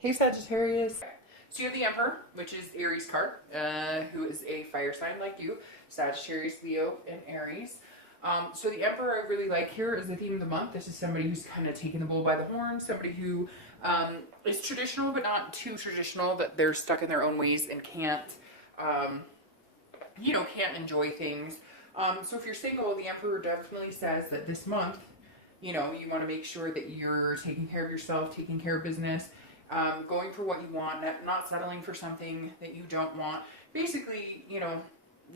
Hey Sagittarius. So you have the Emperor, which is Aries card, who is a fire sign like you, Sagittarius, Leo, and Aries. So the Emperor I really like here is the theme of the month. This is somebody who's kind of taking the bull by the horn, somebody who is traditional but not too traditional, that they're stuck in their own ways and um, can't enjoy things. So if you're single, the Emperor definitely says that this month, you want to make sure that you're taking care of yourself, taking care of business, going for what you want, not settling for something that you don't want. Basically,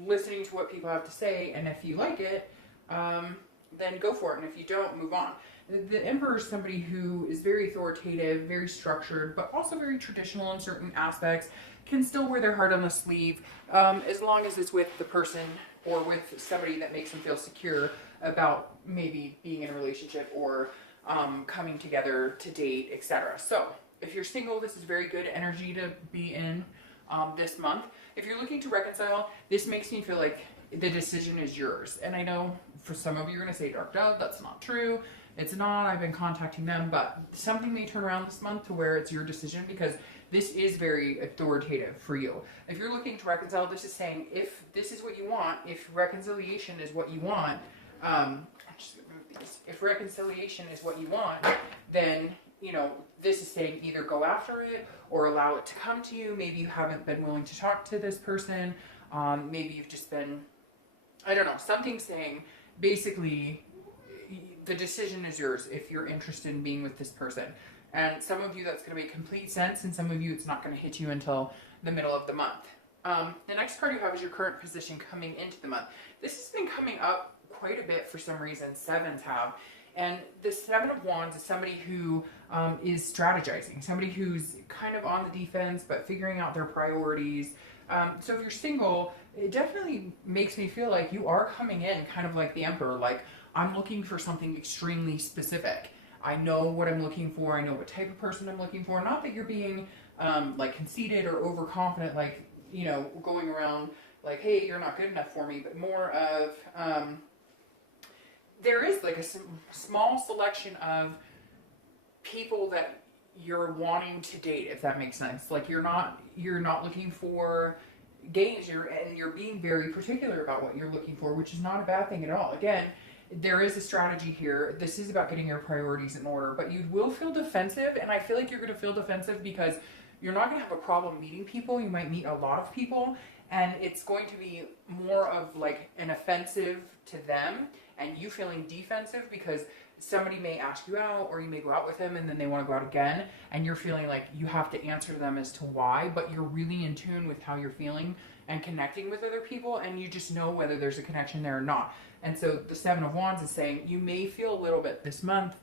listening to what people have to say, and if you like it, then go for it. And if you don't, move on. The Emperor is somebody who is very authoritative, very structured, but also very traditional in certain aspects, can still wear their heart on the sleeve, as long as it's with the person or with somebody that makes them feel secure about maybe being in a relationship or coming together to date, etc. So if you're single, this is very good energy to be in this month. If you're looking to reconcile, this makes me feel like the decision is yours. And I know for some of you, you're going to say, Dark Dove, that's not true. It's not. I've been contacting them, but something may turn around this month to where it's your decision, because this is very authoritative for you. If you're looking to reconcile, this is saying if this is what you want, if reconciliation is what you want, if reconciliation is what you want, then this is saying either go after it or allow it to come to you. Maybe you haven't been willing to talk to this person. Maybe you've just been, I don't know, something saying basically the decision is yours if you're interested in being with this person. And some of you that's going to make complete sense, and some of you it's not going to hit you until the middle of the month. The next card you have is your current position coming into the month. This has been coming up quite a bit for some reason. Sevens have. And the Seven of Wands is somebody who is strategizing, somebody who's kind of on the defense but figuring out their priorities. So if you're single, it definitely makes me feel like you are coming in kind of like the Emperor, like I'm looking for something extremely specific. I know what I'm looking for. I know what type of person I'm looking for. Not that you're being like conceited or overconfident, like, going around like, hey, you're not good enough for me, but more of there is like a small selection of people that you're wanting to date, if that makes sense. Like you're not looking for games, you're being very particular about what you're looking for, which is not a bad thing at all. Again, there is a strategy here. This is about getting your priorities in order, but you will feel defensive, and I feel like you're going to feel defensive because you're not going to have a problem meeting people. You might meet a lot of people, and it's going to be more of like an offensive to them and you feeling defensive because somebody may ask you out, or you may go out with them and then they want to go out again, and you're feeling like you have to answer them as to why, but you're really in tune with how you're feeling and connecting with other people, and you just know whether there's a connection there or not. And so the Seven of Wands is saying you may feel a little bit this month,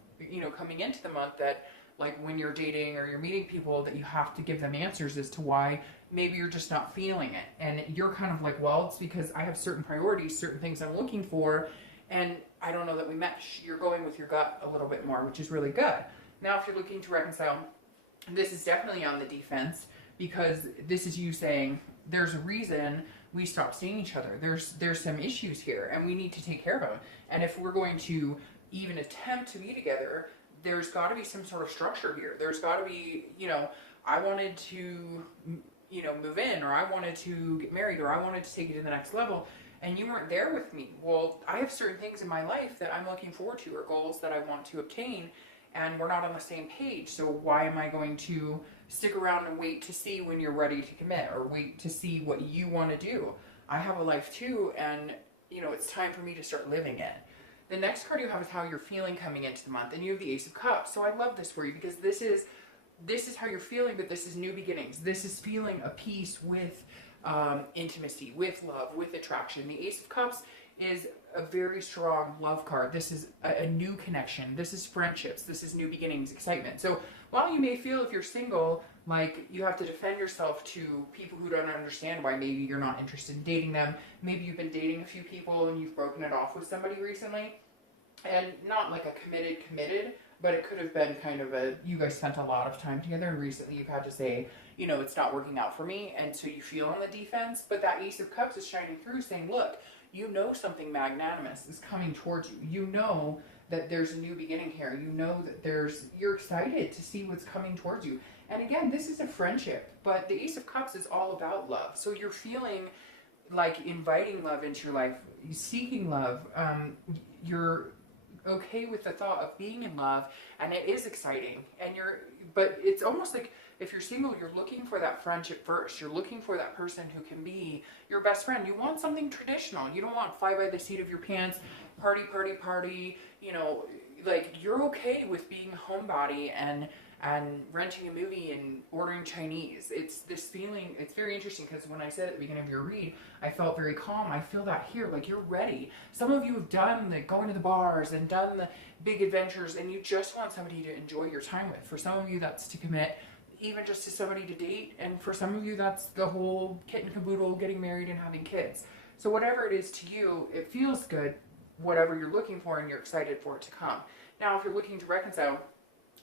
coming into the month, that like when you're dating or you're meeting people, that you have to give them answers as to why maybe you're just not feeling it. And you're kind of like, well, it's because I have certain priorities, certain things I'm looking for, and I don't know that we mesh. You're going with your gut a little bit more, which is really good. Now, if you're looking to reconcile, this is definitely on the defense, because this is you saying there's a reason we stopped seeing each other. There's some issues here, and we need to take care of them. And if we're going to even attempt to be together, there's got to be some sort of structure here. There's got to be, I wanted to, move in, or I wanted to get married, or I wanted to take it to the next level, and you weren't there with me. Well, I have certain things in my life that I'm looking forward to, or goals that I want to obtain, and we're not on the same page. So why am I going to stick around and wait to see when you're ready to commit, or wait to see what you want to do? I have a life too, and it's time for me to start living it. The next card you have is how you're feeling coming into the month, and you have the Ace of Cups. So I love this for you, because this is how you're feeling, but this is new beginnings. This is feeling a peace with intimacy, with love, with attraction. The Ace of Cups is a very strong love card. This is a new connection. This is friendships. This is new beginnings, excitement. So while you may feel, if you're single, like you have to defend yourself to people who don't understand why maybe you're not interested in dating them, maybe you've been dating a few people and you've broken it off with somebody recently, and not like a committed, but it could have been kind of you guys spent a lot of time together, and recently you've had to say, it's not working out for me, and so you feel on the defense. But that Ace of Cups is shining through, saying, look, something magnanimous is coming towards you. You know that there's a new beginning here. You know that you're excited to see what's coming towards you. And again, this is a friendship, but the Ace of Cups is all about love. So you're feeling like inviting love into your life, seeking love. You're okay with the thought of being in love, and it is exciting. But it's almost like if you're single, you're looking for that friendship first. You're looking for that person who can be your best friend. You want something traditional. You don't want fly by the seat of your pants, party, party, party. You know, like you're okay with being a homebody and renting a movie and ordering Chinese. It's this feeling, it's very interesting because when I said at the beginning of your read, I felt very calm. I feel that here, like you're ready. Some of you have done the going to the bars and done the big adventures, and you just want somebody to enjoy your time with. For some of you, that's to commit even just to somebody to date. And for some of you, that's the whole kit and caboodle, getting married and having kids. So whatever it is to you, it feels good, whatever you're looking for, and you're excited for it to come. Now, if you're looking to reconcile,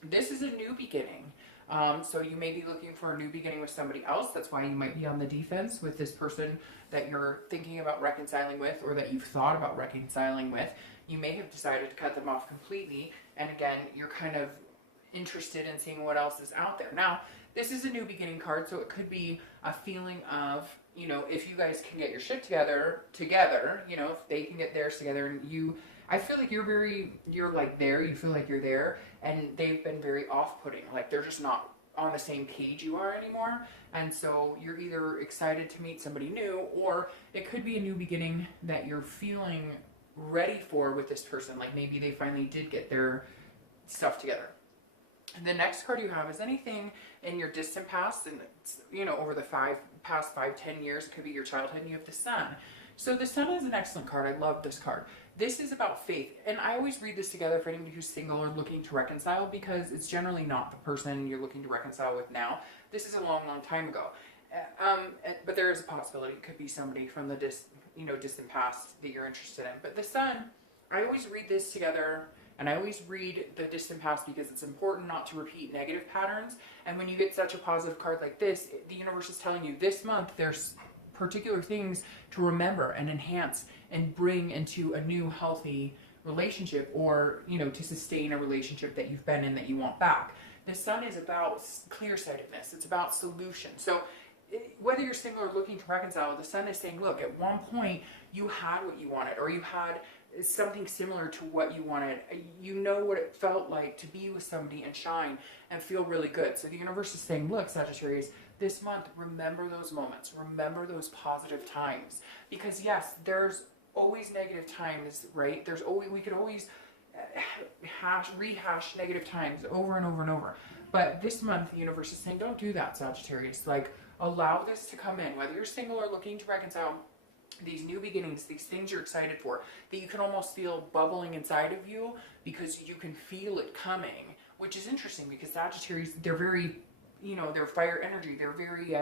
this is a new beginning. So you may be looking for a new beginning with somebody else. That's why you might be on the defense with this person that you're thinking about reconciling with, or that you've thought about reconciling with. You may have decided to cut them off completely. And again, you're kind of interested in seeing what else is out there. Now, this is a new beginning card, so it could be a feeling of, you know, if you guys can get your shit together, you know, if they can get theirs together, and I feel like you're like there, you feel like you're there, and they've been very off-putting, like they're just not on the same page you are anymore. And so you're either excited to meet somebody new, or it could be a new beginning that you're feeling ready for with this person. Like maybe they finally did get their stuff together. The next card you have is anything in your distant past, and it's, you know, over the past 5-10 years. It could be your childhood, and you have the Sun. So the Sun is an excellent card. I love this card. This is about faith, and I always read this together for anybody who's single or looking to reconcile, because it's generally not the person you're looking to reconcile with now. This is a long, long time ago. But there is a possibility it could be somebody from the distant past that you're interested in. But the Sun, I always read this together. And I always read the distant past because it's important not to repeat negative patterns. And when you get such a positive card like this, the universe is telling you this month there's particular things to remember and enhance and bring into a new healthy relationship, or, you know, to sustain a relationship that you've been in that you want back. The Sun is about clear-sightedness. It's about solution. So whether you're single or looking to reconcile, the Sun is saying, look, at one point you had what you wanted, or you had something similar to what you wanted. You know what it felt like to be with somebody and shine and feel really good. So the universe is saying, look, Sagittarius, this month, remember those moments. Remember those positive times. Because yes, there's always negative times, right? We could always rehash negative times over and over and over. But this month, the universe is saying, don't do that, Sagittarius. Like, allow this to come in. Whether you're single or looking to reconcile, these new beginnings, these things you're excited for, that you can almost feel bubbling inside of you because you can feel it coming, which is interesting because Sagittarius, they're very, you know, they're fire energy. They're very,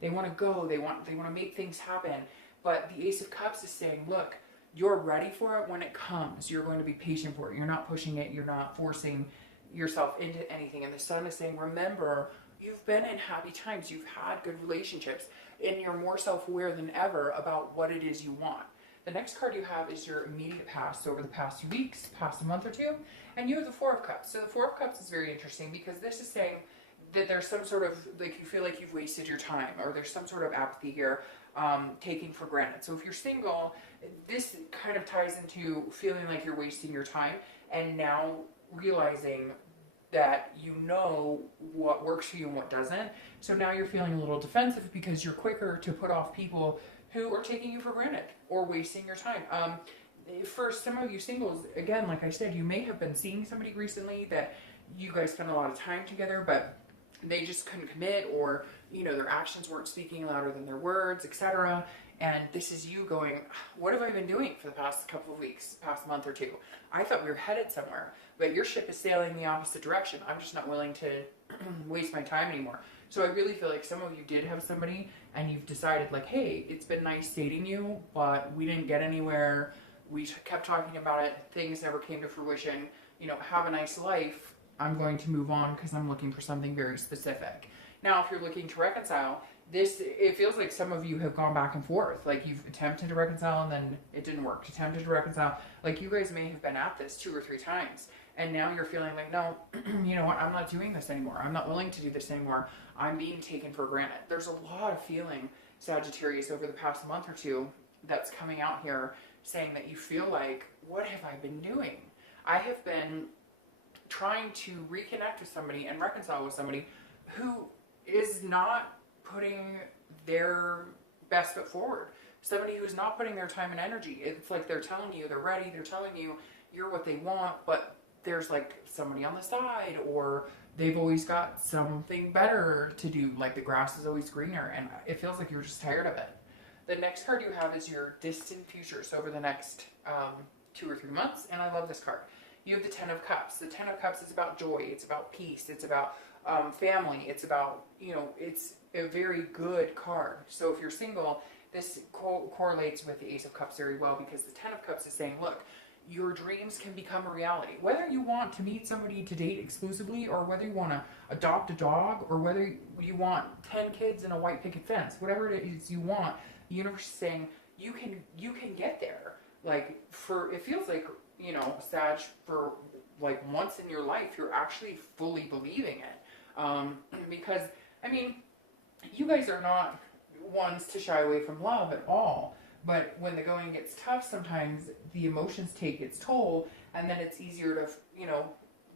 they want to go, they want to make things happen. But the Ace of Cups is saying, look, you're ready for it when it comes. You're going to be patient for it. You're not pushing it. You're not forcing yourself into anything. And the Sun is saying, remember, you've been in happy times. You've had good relationships. And you're more self-aware than ever about what it is you want. The next card you have is your immediate past, over the past weeks, past a month or two, and you have the Four of Cups. So the Four of Cups is very interesting because this is saying that there's some sort of, like, you feel like you've wasted your time, or there's some sort of apathy here, taking for granted. So if you're single, this kind of ties into feeling like you're wasting your time, and now realizing that you know what works for you and what doesn't. So now you're feeling a little defensive because you're quicker to put off people who are taking you for granted or wasting your time. For some of you singles, again, like I said, you may have been seeing somebody recently that you guys spent a lot of time together, but they just couldn't commit, or, you know, their actions weren't speaking louder than their words, etc. And this is you going, what have I been doing for the past couple of weeks, past month or two? I thought we were headed somewhere, but your ship is sailing the opposite direction. I'm just not willing to waste my time anymore. So I really feel like some of you did have somebody and you've decided, like, hey, it's been nice dating you, but we didn't get anywhere. We kept talking about it. Things never came to fruition. You know, have a nice life. I'm going to move on because I'm looking for something very specific. Now, if you're looking to reconcile, it feels like some of you have gone back and forth. Like you've attempted to reconcile and then it didn't work. Attempted to reconcile. Like you guys may have been at this 2 or 3 times. And now you're feeling like, no, you know what? I'm not doing this anymore. I'm not willing to do this anymore. I'm being taken for granted. There's a lot of feeling, Sagittarius, over the past month or two that's coming out here saying that you feel like, what have I been doing? I have been trying to reconnect with somebody and reconcile with somebody who is not putting their best foot forward. Somebody who's not putting their time and energy. It's like they're telling you they're ready, they're telling you you're what they want, but there's like somebody on the side, or they've always got something better to do, like the grass is always greener, and it feels like you're just tired of it. The next card you have is your distant future, so over the next 2 or 3 months, and I love this card. You have the Ten of Cups. The Ten of Cups is about joy, it's about peace, it's about family, it's about, you know, it's a very good card. So if you're single, this correlates with the Ace of Cups very well, because the Ten of Cups is saying, look, your dreams can become a reality. Whether you want to meet somebody to date exclusively, or whether you want to adopt a dog, or whether you want 10 kids and a white picket fence, whatever it is you want, the universe is saying you can get there. Like, for, it feels like, you know, Sag, for like once in your life, you're actually fully believing it. Because, I mean, you guys are not ones to shy away from love at all. But when the going gets tough, sometimes the emotions take its toll, and then it's easier to, you know,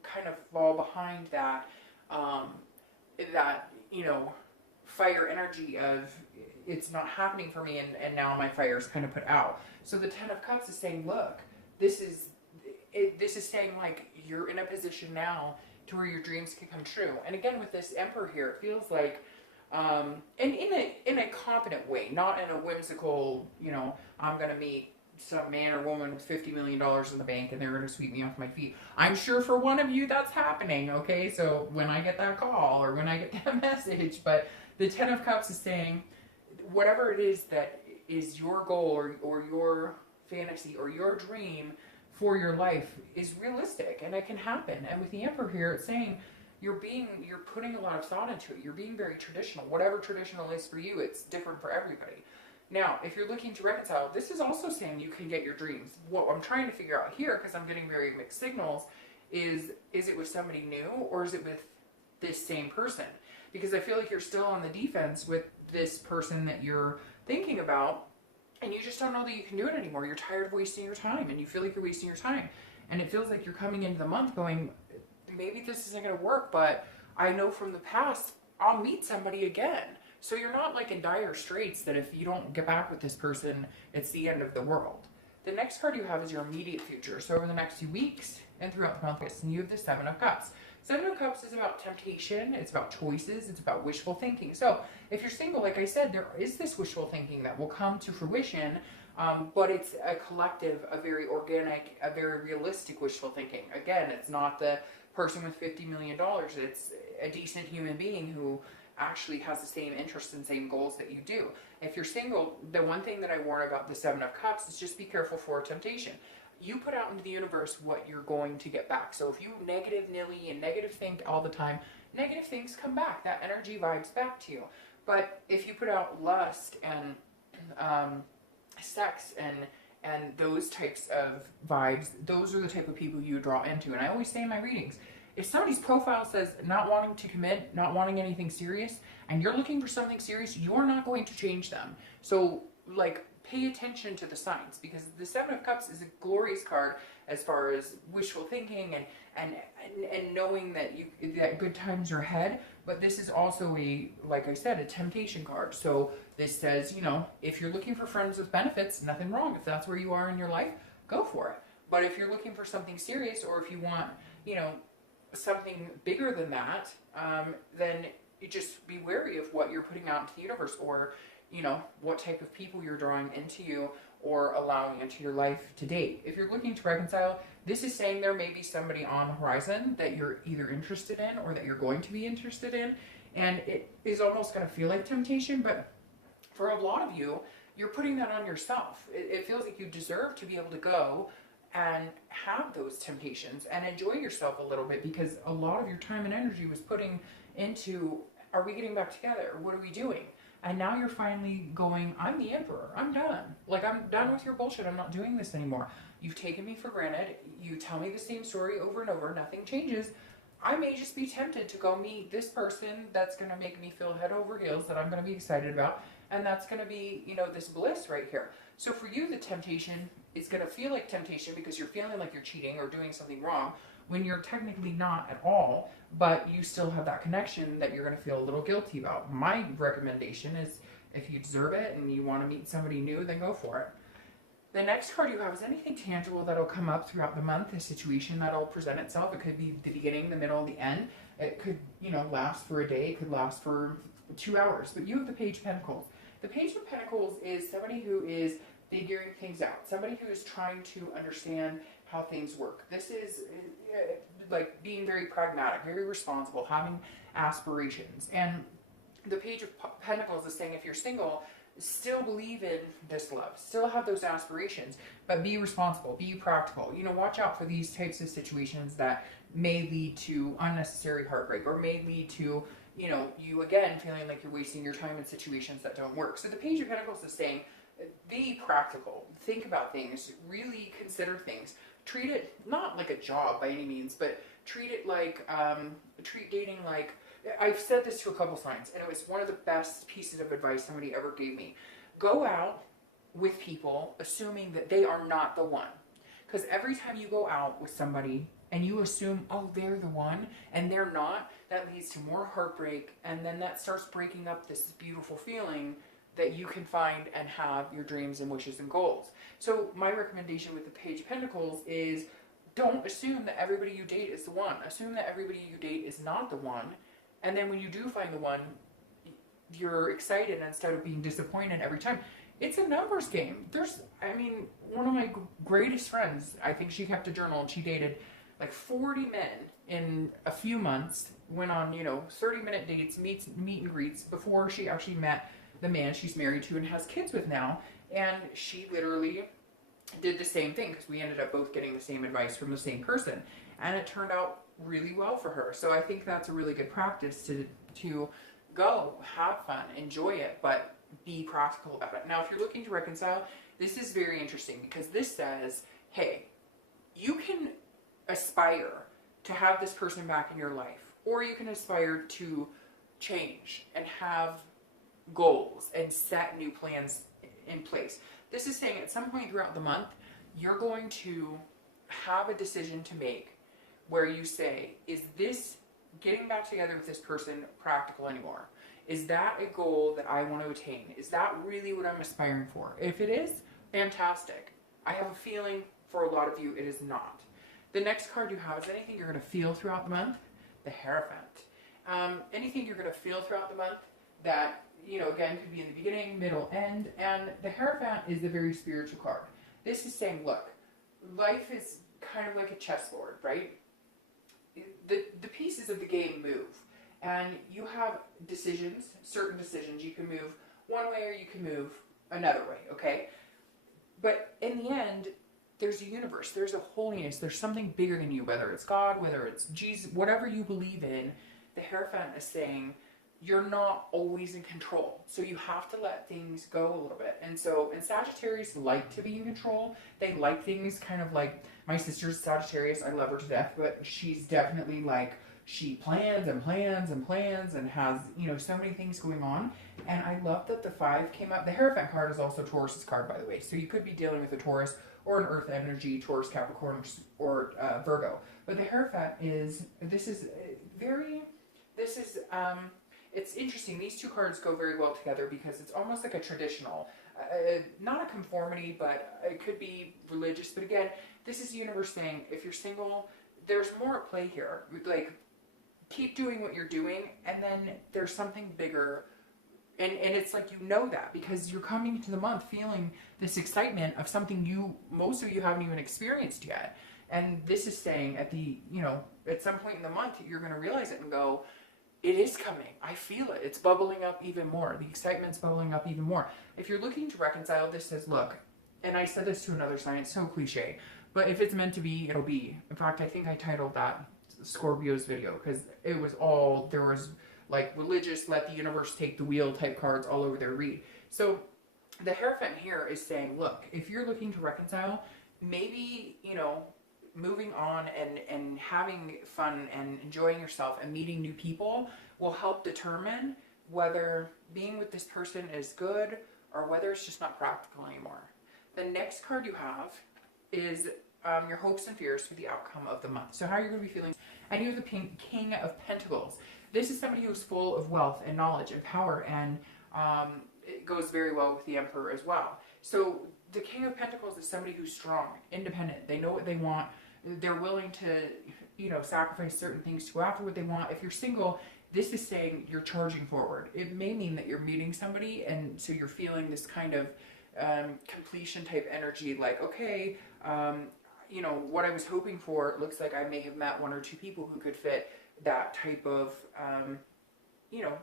kind of fall behind that, you know, fire energy of it's not happening for me, and now my fire is kind of put out. So the Ten of Cups is saying, look, this is saying like you're in a position now to where your dreams can come true. And again, with this Emperor here, it feels like, and in a competent way, not in a whimsical, you know, I'm going to meet some man or woman with $50 million in the bank and they're going to sweep me off my feet. I'm sure for one of you that's happening, okay? So when I get that call or when I get that message, but the Ten of Cups is saying, whatever it is that is your goal or your fantasy or your dream for your life is realistic and it can happen. And with the Emperor here, it's saying, you're putting a lot of thought into it. You're being very traditional. Whatever traditional is for you, it's different for everybody. Now, if you're looking to reconcile, this is also saying you can get your dreams. What I'm trying to figure out here, because I'm getting very mixed signals, is it with somebody new or is it with this same person? Because I feel like you're still on the defense with this person that you're thinking about, and you just don't know that you can do it anymore. You're tired of wasting your time, and you feel like you're wasting your time. And it feels like you're coming into the month going, maybe this isn't going to work, but I know from the past I'll meet somebody again. So you're not like in dire straits that if you don't get back with this person, it's the end of the world. The next card you have is your immediate future. So over the next 2 weeks and throughout the month, and you have the Seven of Cups. Seven of Cups is about temptation, it's about choices, it's about wishful thinking. So if you're single, like I said, there is this wishful thinking that will come to fruition, but it's a collective, a very organic, a very realistic wishful thinking. Again, it's not the person with $50 million. It's a decent human being who actually has the same interests and same goals that you do. If you're single, the one thing that I warn about the Seven of Cups is just be careful for temptation. You put out into the universe what you're going to get back. So if you negative nilly and negative think all the time, negative things come back. That energy vibes back to you. But if you put out lust and sex and those types of vibes, those are the type of people you draw into. And I always say in my readings, if somebody's profile says not wanting to commit, not wanting anything serious, and you're looking for something serious, you're not going to change them. So, like, pay attention to the signs, because the Seven of Cups is a glorious card as far as wishful thinking and knowing that that good times are ahead. But this is also like I said, a temptation card. So this says, you know, if you're looking for friends with benefits, nothing wrong. If that's where you are in your life, go for it. But if you're looking for something serious, or if you want, you know, something bigger than that, then you just be wary of what you're putting out into the universe, or, you know, what type of people you're drawing into you or allowing into your life to date. If you're looking to reconcile, this is saying there may be somebody on the horizon that you're either interested in or that you're going to be interested in, and it is almost going to feel like temptation, but for a lot of you, you're putting that on yourself. It feels like you deserve to be able to go and have those temptations and enjoy yourself a little bit, because a lot of your time and energy was putting into Are we getting back together? What are we doing? And now you're finally going, I'm the emperor. I'm done. Like, I'm done with your bullshit. I'm not doing this anymore. You've taken me for granted. You tell me the same story over and over. Nothing changes. I may just be tempted to go meet this person that's going to make me feel head over heels, that I'm going to be excited about. And that's going to be, you know, this bliss right here. So for you, the temptation is going to feel like temptation because you're feeling like you're cheating or doing something wrong when you're technically not at all, but you still have that connection that you're going to feel a little guilty about. My recommendation is, if you deserve it and you want to meet somebody new, then go for it. The next card you have is anything tangible that'll come up throughout the month, a situation that'll present itself. It could be the beginning, the middle, the end. It could, you know, last for a day. It could last for 2 hours. But you have the Page of Pentacles. The Page of Pentacles is somebody who is figuring things out. Somebody who is trying to understand how things work. This is like being very pragmatic, very responsible, having aspirations. And the Page of Pentacles is saying, if you're single, still believe in this love, still have those aspirations, but be responsible, be practical. You know, watch out for these types of situations that may lead to unnecessary heartbreak, or may lead to, you know, you again feeling like you're wasting your time in situations that don't work. So the Page of Pentacles is saying, be practical, think about things, really consider things. Treat it not like a job by any means, but treat it like, treat dating like, I've said this to a couple signs, and it was one of the best pieces of advice somebody ever gave me. Go out with people assuming that they are not the one. Because every time you go out with somebody and you assume, oh, they're the one, and they're not, that leads to more heartbreak, and then that starts breaking up this beautiful feeling that you can find and have your dreams and wishes and goals. So my recommendation with the Page of Pentacles is, don't assume that everybody you date is the one. Assume that everybody you date is not the one. And then when you do find the one, you're excited instead of being disappointed every time. It's a numbers game. One of my greatest friends, I think she kept a journal, and she dated like 40 men in a few months, went on, 30-minute dates, meet and greets before she actually met the man she's married to and has kids with now. And she literally did the same thing, because we ended up both getting the same advice from the same person. And it turned out really well for her. So I think that's a really good practice to go, have fun, enjoy it, but be practical about it. Now, if you're looking to reconcile, this is very interesting, because this says, hey, you can aspire to have this person back in your life, or you can aspire to change and have goals and set new plans in place. This is saying at some point throughout the month, you're going to have a decision to make where you say, is this getting back together with this person practical anymore? Is that a goal that I want to attain? Is that really what I'm aspiring for? If it is, fantastic. I have a feeling for a lot of you it is not. The next card you have is anything you're going to feel throughout the month, the Hierophant. Anything you're going to feel throughout the month that, again, could be in the beginning, middle, end. And the Hierophant is a very spiritual card. This is saying, look, life is kind of like a chessboard, right? The pieces of the game move, and you have decisions, certain decisions. You can move one way or you can move another way, okay? But in the end, there's a universe, there's a holiness, there's something bigger than you, whether it's God, whether it's Jesus, whatever you believe in. The Hierophant is saying you're not always in control, so you have to let things go a little bit. And Sagittarius like to be in control. They like things kind of like, my sister's Sagittarius, I love her to death, but she's definitely like, she plans and plans and plans and has, so many things going on. And I love that the 5 came up. The Hierophant card is also Taurus's card, by the way. So you could be dealing with a Taurus or an Earth energy, Taurus, Capricorn, or Virgo. But the Hierophant it's interesting. These two cards go very well together because it's almost like a traditional, not a conformity, but it could be religious. But again, this is the universe saying, if you're single, there's more at play here. Like, keep doing what you're doing, and then there's something bigger. And it's like, that because you're coming into the month feeling this excitement of something most of you haven't even experienced yet. And this is saying at some point in the month, you're going to realize it and go, it is coming. I feel it. It's bubbling up even more. The excitement's bubbling up even more. If you're looking to reconcile, this says, look, and I said this to another sign, it's so cliche, but if it's meant to be, it'll be. In fact, I think I titled that Scorpio's video, because there was like religious, let the universe take the wheel type cards all over their read. So the Hierophant here is saying, look, if you're looking to reconcile, maybe, you know, moving on and having fun and enjoying yourself and meeting new people will help determine whether being with this person is good or whether it's just not practical anymore. The next card you have is your hopes and fears for the outcome of the month. So how you're going to be feeling. And you have the King of Pentacles. This is somebody who's full of wealth and knowledge and power, and it goes very well with the Emperor as well. So the King of Pentacles is somebody who's strong, independent. They know what they want. They're willing to, you know, sacrifice certain things to go after what they want. If you're single, this is saying you're charging forward. It may mean that you're meeting somebody, and so you're feeling this kind of completion type energy, like, okay, you know, what I was hoping for, it looks like I may have met one or two people who could fit that type of, you know,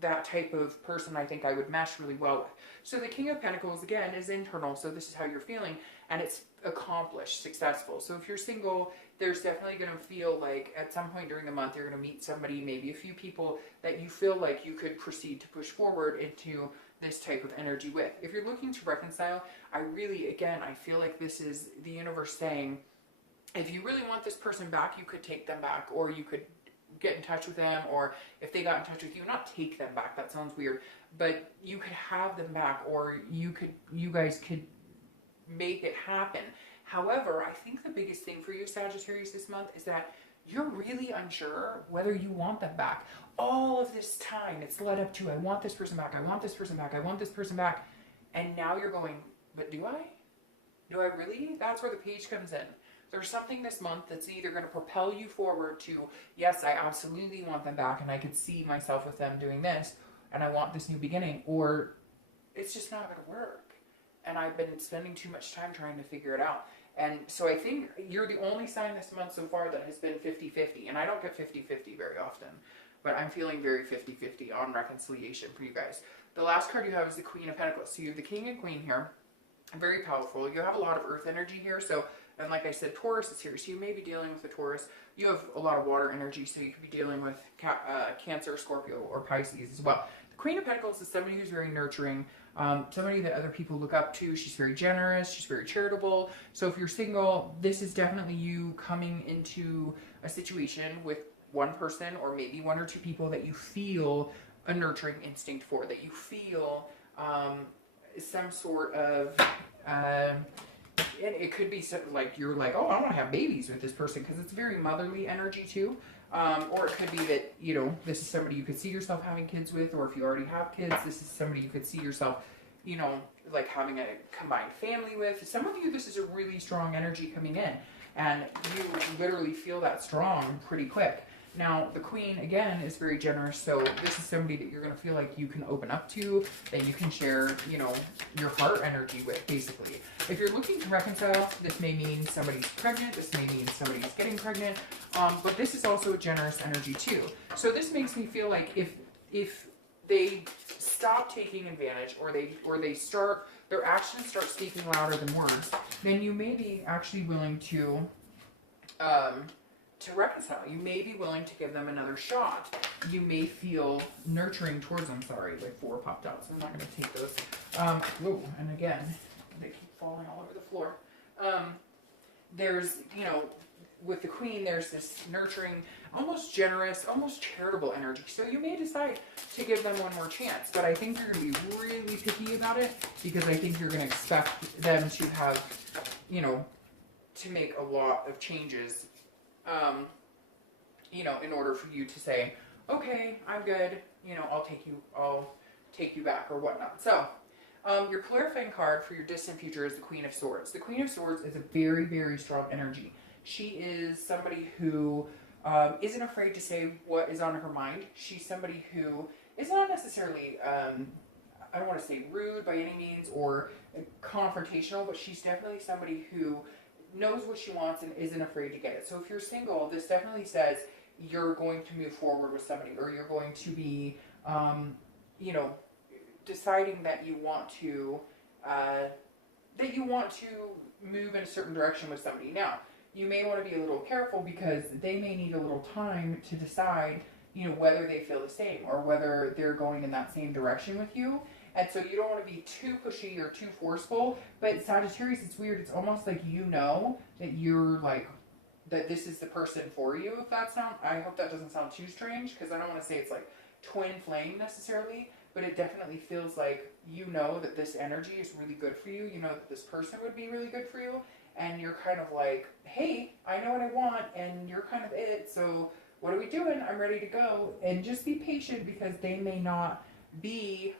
that type of person I think I would mesh really well with. So the King of Pentacles, again, is internal, so this is how you're feeling, and it's accomplished, successful. So if you're single, there's definitely going to feel like at some point during the month you're going to meet somebody, maybe a few people that you feel like you could proceed to push forward into this type of energy with. If you're looking to reconcile, I really, again, I feel like this is the universe saying, if you really want this person back, you could take them back, or you could get in touch with them, or if they got in touch with you, not take them back, that sounds weird, but you could have them back, or you guys could make it happen. However, I think the biggest thing for you, Sagittarius, this month is that you're really unsure whether you want them back. All of this time it's led up to, I want this person back, I want this person back, I want this person back, and now you're going, but do I? Do I really? That's where the Page comes in. There's something this month that's either going to propel you forward to, yes, I absolutely want them back, and I could see myself with them doing this, and I want this new beginning, or it's just not going to work. And I've been spending too much time trying to figure it out. And so I think you're the only sign this month so far that has been 50-50. And I don't get 50-50 very often, but I'm feeling very 50-50 on reconciliation for you guys. The last card you have is the Queen of Pentacles. So you have the King and Queen here. Very powerful. You have a lot of earth energy here. So, and like I said, Taurus is here. So you may be dealing with a Taurus. You have a lot of water energy. So you could be dealing with Cancer, Scorpio, or Pisces as well. The Queen of Pentacles is somebody who's very nurturing. Somebody that other people look up to. She's very generous. She's very charitable. So if you're single, this is definitely you coming into a situation with one person or maybe one or two people that you feel a nurturing instinct for, that you feel some sort of, and it could be like you're like, oh, I want to have babies with this person, because it's very motherly energy too. Or it could be that, you know, this is somebody you could see yourself having kids with, or if you already have kids, this is somebody you could see yourself, you know, like having a combined family with. Some of you, this is a really strong energy coming in, and you literally feel that strong pretty quick. Now, the Queen, again, is very generous, so this is somebody that you're going to feel like you can open up to, that you can share, you know, your heart energy with, basically. If you're looking to reconcile, this may mean somebody's pregnant, this may mean somebody's getting pregnant, but this is also a generous energy, too. So this makes me feel like if they stop taking advantage, or they start, their actions start speaking louder than words, then you may be actually willing to reconcile. You may be willing to give them another shot. You may feel nurturing towards them. Sorry, like 4 popped out, so I'm not going to take those. Whoa, and again, they keep falling all over the floor. There's, you know, with the Queen, there's this nurturing, almost generous, almost charitable energy. So you may decide to give them one more chance, but I think you're going to be really picky about it, because I think you're going to expect them to have, you know, to make a lot of changes, you know, in order for you to say, okay, I'm good, you know, I'll take you back or whatnot. So, your clarifying card for your distant future is the Queen of Swords. The Queen of Swords is a very, very strong energy. She is somebody who isn't afraid to say what is on her mind. She's somebody who is not necessarily, I don't want to say rude by any means or confrontational, but she's definitely somebody who knows what she wants and isn't afraid to get it. So if you're single, this definitely says you're going to move forward with somebody, or you're going to be, you know, deciding that you want to move in a certain direction with somebody. Now, you may want to be a little careful, because they may need a little time to decide whether they feel the same or whether they're going in that same direction with you. And so you don't want to be too pushy or too forceful. But Sagittarius, it's weird. It's almost like that you're like, that this is the person for you. If that I hope that doesn't sound too strange, because I don't want to say it's like twin flame necessarily, but it definitely feels like that this energy is really good for you. You know that this person would be really good for you. And you're kind of like, hey, I know what I want, and you're kind of it. So what are we doing? I'm ready to go. And just be patient, because they may not be,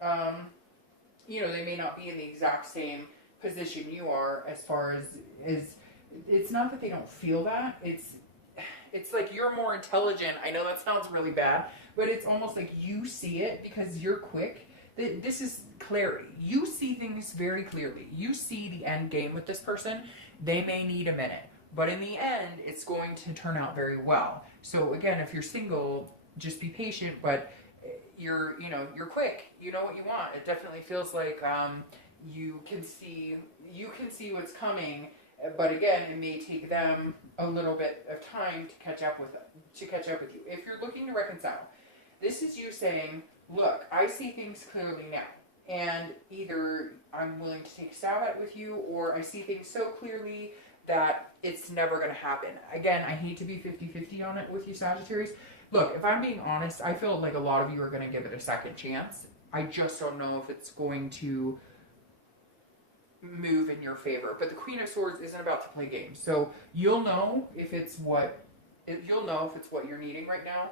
they may not be in the exact same position you are, as far as it's not that they don't feel that. It's like you're more intelligent. I know that sounds really bad, but it's almost like you see it because you're quick. This is clarity. You see things very clearly. You see the end game with this person. They may need a minute, but in the end, it's going to turn out very well. So again, if you're single, just be patient, but you're quick. You know what you want. It definitely feels like you can see what's coming. But again, it may take them a little bit of time to catch up with you. If you're looking to reconcile, this is you saying, look, I see things clearly now. And either I'm willing to take a stab at it with you, or I see things so clearly that it's never going to happen. Again, I hate to be 50-50 on it with you, Sagittarius. Look, if I'm being honest, I feel like a lot of you are going to give it a second chance. I just don't know if it's going to move in your favor. But the Queen of Swords isn't about to play games, so you'll know if it's what you're needing right now.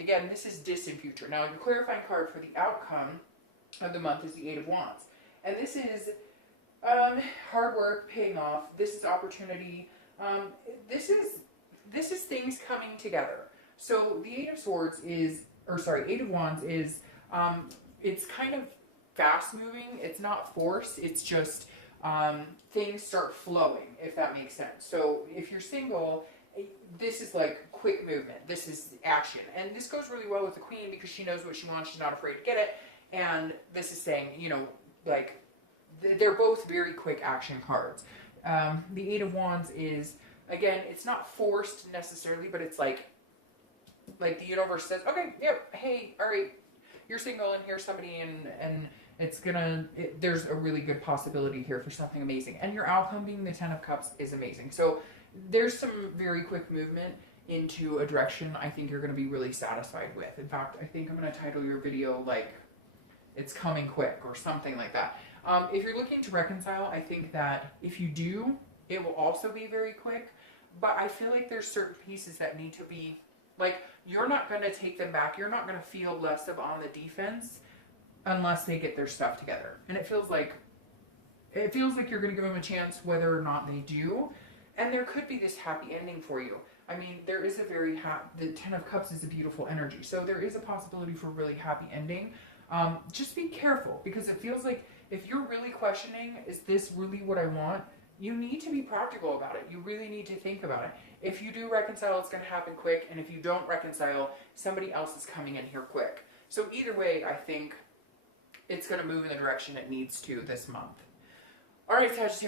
Again, this is distant future. Now, the clarifying card for the outcome of the month is the Eight of Wands, and this is hard work paying off. This is opportunity. This is things coming together. So the Eight of Wands is it's kind of fast moving. It's not forced. It's just things start flowing, if that makes sense. So if you're single, this is like quick movement. This is action. And this goes really well with the Queen, because she knows what she wants. She's not afraid to get it. And this is saying, they're both very quick action cards. The Eight of Wands is, again, it's not forced necessarily, but it's like the universe says, okay, yeah, hey, all right, you're single and here's somebody, and there's a really good possibility here for something amazing. And your outcome being the Ten of Cups is amazing. So there's some very quick movement into a direction I think you're going to be really satisfied with. In fact, I think I'm going to title your video like, it's coming quick, or something like that. If you're looking to reconcile, I think that if you do, it will also be very quick. But I feel like there's certain pieces that need to be, like, you're not going to take them back. You're not going to feel less of on the defense unless they get their stuff together. And it feels like you're going to give them a chance whether or not they do. And there could be this happy ending for you. I mean, there is the Ten of Cups is a beautiful energy. So there is a possibility for a really happy ending. Just be careful, because it feels like if you're really questioning, is this really what I want? You need to be practical about it. You really need to think about it. If you do reconcile, it's going to happen quick. And if you don't reconcile, somebody else is coming in here quick. So either way, I think it's going to move in the direction it needs to this month. All right, Sagittarius.